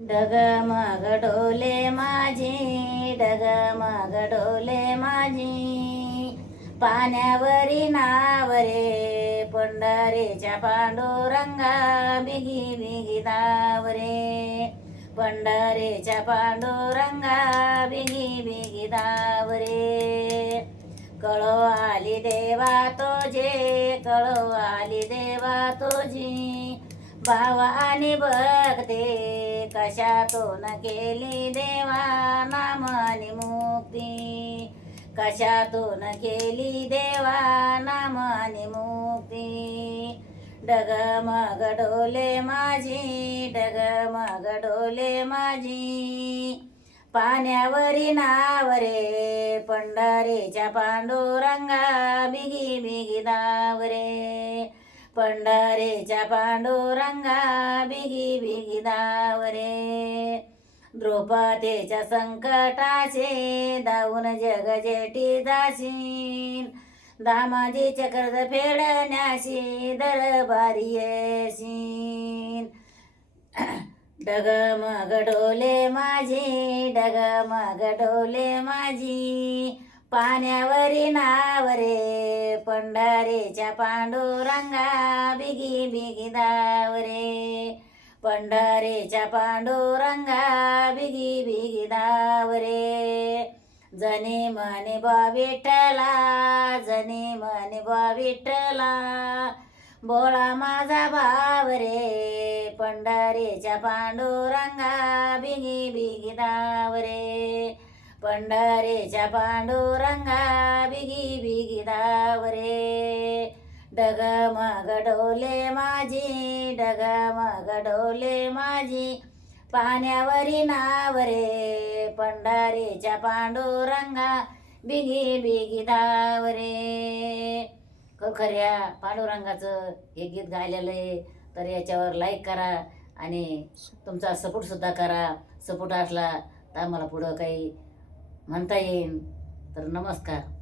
डगमग डोले माझी, डगमग डोले माझी, पाण्यावरी नावरे, पंढरीच्या पांडुरंगा, बिगी बिगी दावरे, पंढरीच्या पांडुरंगा, बिगी बिगी दावरे. कळो आली देवा तुझे, कळो आली देवा तुझी, भावानी बघते कशातून केली देवा नामानी मुक्ती, कशातून केली देवा नामानी मुक्ती. डगमग डोले माझी, डगमग डोले माझी, पाण्यावरी नावरे, पंढरीच्या पांडुरंगा, बिगी बिगी दावरे, पंढरीच्या पांडुरंगा, बिगी बिगी दावरे. द्रौपदीच्या संकटाचे धावून जग जेठी जाशील, दामाजीचे कर्ज फेडण्याशी दरबारी येशील. डगमग डोले माझी, डगमग डोले माझी, पाण्यावरी नावरे, पंढरीच्या पांडुरंगा, बिगी बिगी दावरे, पंढरीच्या पांडुरंगा, बिगी बिगी दावरे. जनी म्हणे बा विठ्ठला, जनी म्हणे बा विठ्ठला, बोळा माझा भाव रे, पंढरीच्या पांडुरंगा, बिगी बिगी दावरे, पंढरीच्या पांडुरंगा, बिगी बिगी दावरे. डगमग डोले माझी, डगमग डोले माझी, पाण्यावरी नावरे, पंढरीच्या पांडुरंगा, बिगी बिगी दावरे. खऱ्या पांडुरंगाचं हे गीत गायलेलं आहे, तर याच्यावर लाईक करा आणि तुमचा सपोर्टसुद्धा करा. सपोर्ट असला तर आम्हाला पुढं काही म्हणता येईल. तर नमस्कार.